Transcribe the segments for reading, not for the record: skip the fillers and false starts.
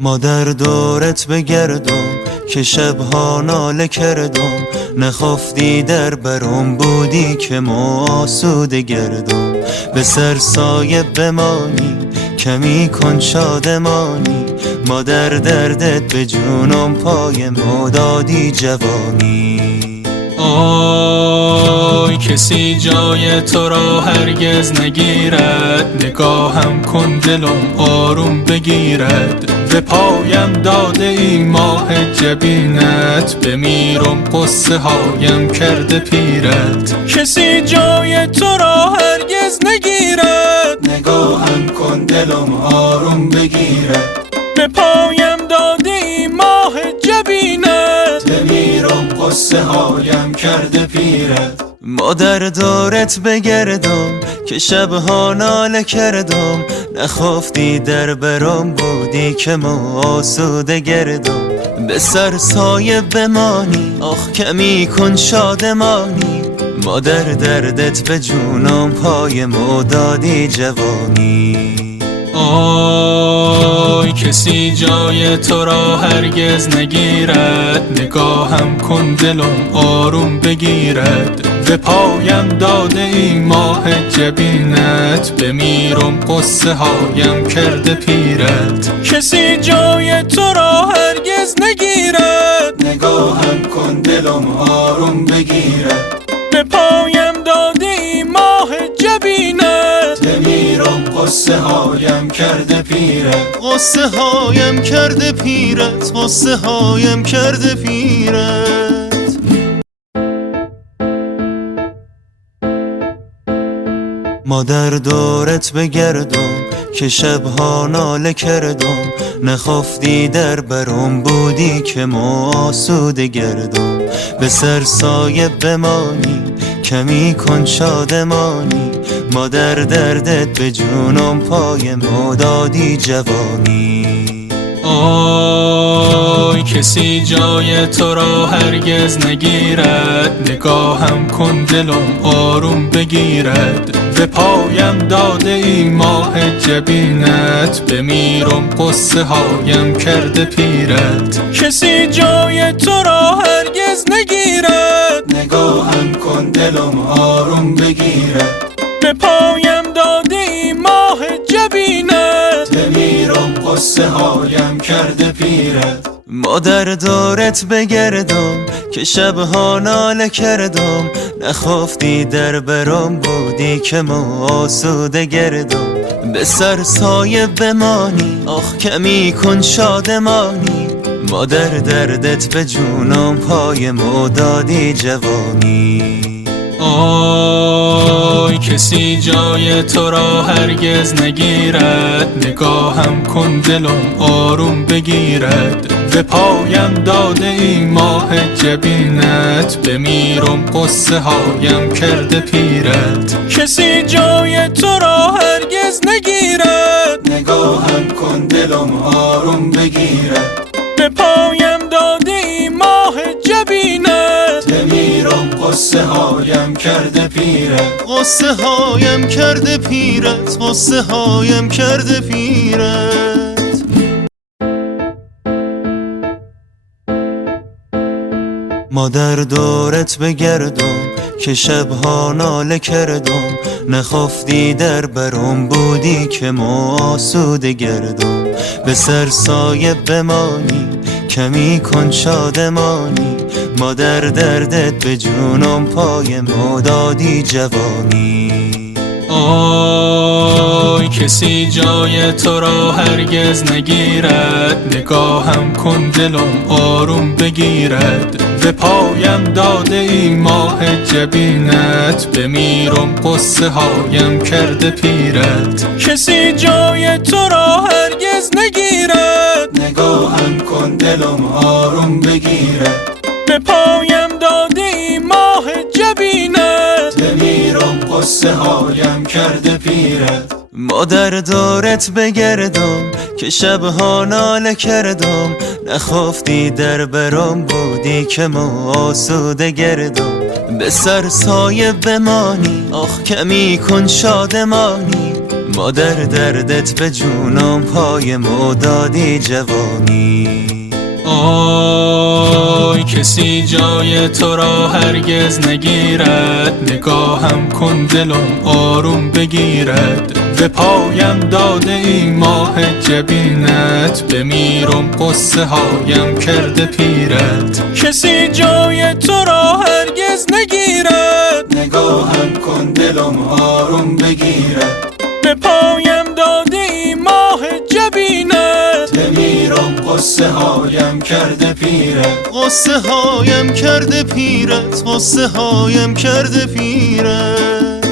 ما در دورت بگردم که شبها ناله کردم، نخفتی در برم بودی که ما آسوده گردم. به سر سایه بمانی کمی کن شادمانی، ما در دردت به جونم پای ما دادی جوانی. آی کسی جای تو را هرگز نگیرد، نگاهم کن دلم آروم بگیرد. به پایم داده ای ماه جبینت، بمیرم قصه هایم کرده پیرت. کسی جای تو را هرگز نگیرد، نگاهم کن دلم آروم بگیرد. به پایم داده ای ماه جبینت، بمیرم قصه هایم کرده پیرت. ما در دورت بگردم که شبها ناله کردم، نخفتی در برم بودی که ما آسوده گردم. به سر سایه بمانی آخ کمی کن شادمانی، ما در دردت به جونم پای ما دادی جوانی. آی کسی جای تو را هرگز نگیرد، نگاهم کن دلم آروم بگیرد. به پایم داده ای ماه جبینت، بمیرم قصه هایم کرده پیرت. کسی جای تو را هرگز نگیرد، نگاهم کن دلم آروم بگیرد. به پایم داده ای ماه جبینت، بمیرم قصه هایم کرده پیرت. قصه هایم کرده پیرت، قصه هایم کرده پیرت. ما در دورت بگردم که شبها ناله کردم، نخفتی در برم بودی که ما آسوده گردم. به سر سایه بمانی کمی کن شادمانی، ما در دردت به جونم پای ما دادی جوانی. آی کسی جای تو را هرگز نگیرد، نگاهم کن دلم آروم بگیرد. به پایم داده ای ماه جبینت، بمیرم قصه هایم کرده پیرت. کسی جای تو را هرگز نگیرد، نگاهم کن دلم آروم بگیرد. به پایم داده ای ماه جبینت، بمیرم قصه هایم کرده پیرت. ما در دورت بگردم که شبها ناله کردم، نخفتی در برم بودی که ما آسوده گردم. به سر سایه بمانی آخ کمی کن شادمانی، ما در دردت به جونم پای ما دادی جوانی. آی کسی جای تو را هرگز نگیرد، نگاهم کن دلم آروم بگیرد. به پایم داده ای ماه جبینت، بمیرم قصه هایم کرده پیرت. کسی جای تو را هرگز نگیرد، نگاهم کن دلم آروم بگیرد. به پایم داده ای ماه جبینت، بمیرم قصه هایم کرده پیرت. قصه هایم کرده پیرت، قصه هایم کرده پیرت. ما در دورت بگردم که شبها ناله کردم، نخفتی در برم بودی که ما آسوده گردم. به سر سایه بمانی کمی کن شادمانی، ما در دردت به جونم پای ما دادی جوانی. آی کسی جای تو را هرگز نگیرد، نگاهم کن دلم آروم بگیرد. به پایم داده ای ماه جبینت، بمیرم قصه هایم کرده پیرت. کسی جای تو را هرگز نگیرد، نگاهم کن دلم آروم بگیرد. به پایم داده ای ماه جبینت، بمیرم قصه هایم کرده پیرت. ما در دورت بگردم که شبها ناله کردم، نخفتی در برم بودی که ما آسوده گردم. به سر سایه بمانی آخ کمی کن شادمانی، مادر دردت به جونم پای ما دادی جوانی. آی کسی جای تو را هرگز نگیرد، نگاهم کن دلم آروم بگیرد. به پایم داده ای ماه جبینت، بمیرم قصه هایم کرده پیرت. کسی جای تو را هرگز نگیرد، نگاهم کن دلم آروم بگیرد. به پایم داده ای ماه جبینت، بمیرم قصه هایم کرده پیرت. قصه هایم کرده پیرت، قصه هایم کرده پیرت.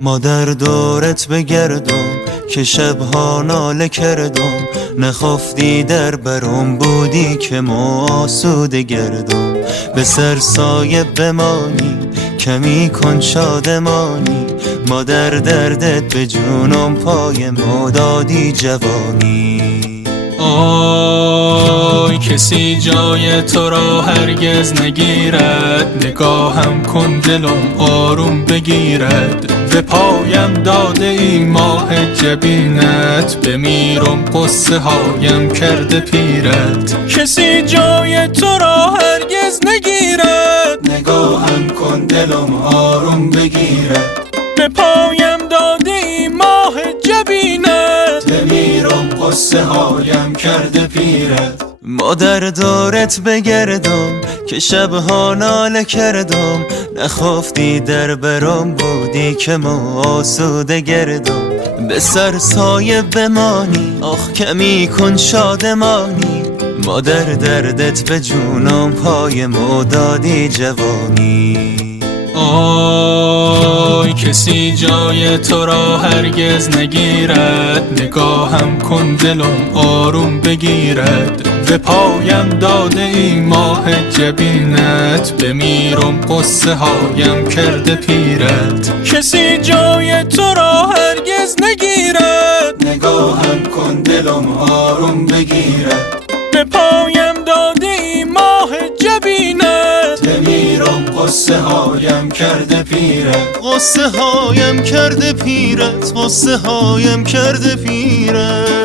مادر دورت بگردم که شبها ناله کردم، نخفتی در برم بودی که ما آسوده گردم. به سر سایه بمانی کمی کن شادمانی، مادر دردت به جونم پای ما دادی جوانی. آی کسی جای تو را هرگز نگیرد، نگاهم کن دلم آروم بگیرد. به پایم داده ای ماه جبینت، بمیرم قصه هایم کرده پیرت. کسی جای تو را هرگز نگیرد، نگاهم کن دلم آروم بگیرد. به پایم داده ای ماه جبینت، بمیرم قصه هایم کرده پیرت. مادر دورت بگردم که شبها ناله کردم، نخفتی در برم بودی که ما آسوده گردم. به سر سایه بمانی آخ کمی کن شادمانی، مادر دردت به جونم پای ما دادی جوانی. آی کسی جای تو را هرگز نگیرد، نگاهم کن دلم آروم بگیرد. به پایم داده ای ماه جبینت، بمیرم قصه هایم کرده پیرت. کسی جای تو را هرگز نگیرد، نگاهم کن دلم آروم بگیرد. به پایم داده ای ماه جبینت، بمیرم قصه هایم کرده پیرت. قصه هایم کرده پیرت، قصه هایم کرده پیرت.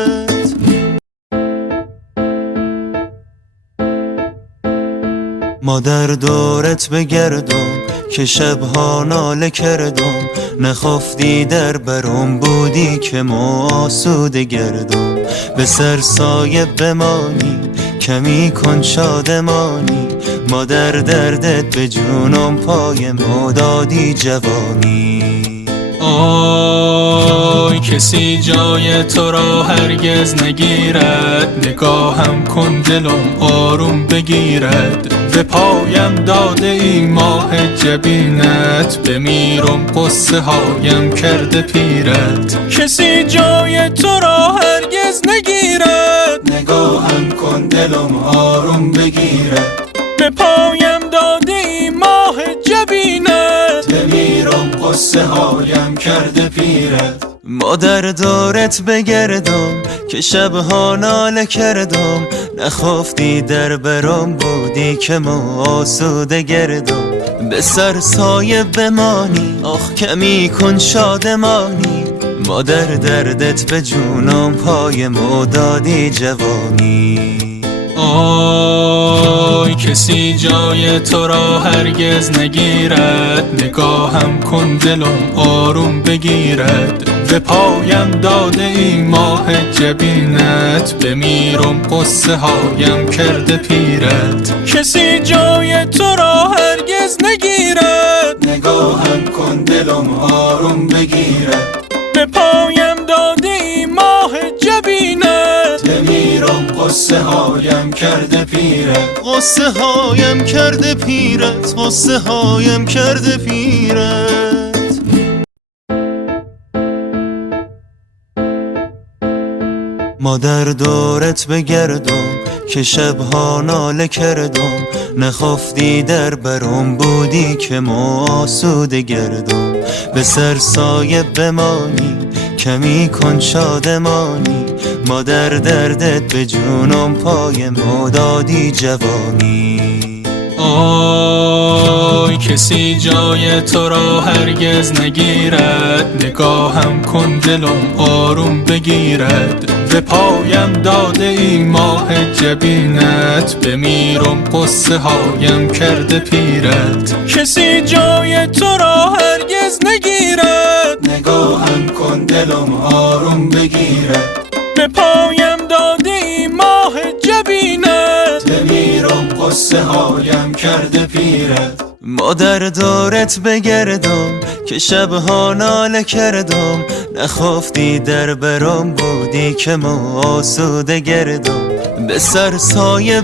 مادر دورت بگردم که شبها ناله کردم، نخفتی در برم بودی که ما آسوده گردم. به سر سایه بمانی کمی کن شادمانی، مادر دردت به جونم پای ما دادی جوانی. آی کسی جای تو را هرگز نگیرد، نگاهم کن دلم آروم بگیرد. به پایم داده ای ماه جبینت، بمیرم قصه هایم کرده پیرت. کسی جای تو را هرگز نگیرد، نگاهم کن دلم آروم بگیرد. به پایم داده ای ماه جبینت، بمیرم قصه هایم کرده پیرت. مادر دورت بگردم که شبها ناله کردم، نخفتی در برم بودی که ما آسوده گردم. به سر سایه بمانی آخ کمی کن شادمانی، مادر دردت به جونم پای ما دادی جوانی. آی کسی جای تو را هرگز نگیرد، نگاهم کن دلم آروم بگیرد. به پایم داده ای ماه جبینت، بمیرم قصه هایم کرده پیرت. کسی جای تو را هرگز نگیرد، نگاهم کن دلم آروم بگیرد. به پایم داده ای ماه جبینت، بمیرم قصه هایم کرده پیرت. قصه هایم کرده پیرت، قصه هایم کرده پیرت. مادر دورت بگردم که شبها ناله کردم، نخفتی در برم بودی که ما آسوده گردم. به سر سایه بمانی کمی کن شادمانی، مادر دردت به جونم پای ما دادی جوانی. آی کسی جای تو را هرگز نگیرد، نگاهم کن دلم آروم بگیرد. به پایم داده ای ماه جبینت، بمیرم قصه هایم کرده پیرت. کسی جای تو را هرگز نگیرد، نگاهم کن دلم آروم بگیرد. به پایم داده ای ماه جبینت، بمیرم قصه هایم کرده پیرت. مادر دورت بگردم که شبها ناله کردم، نخفتی در برام بودی که ما آسوده گردم. به سر سایه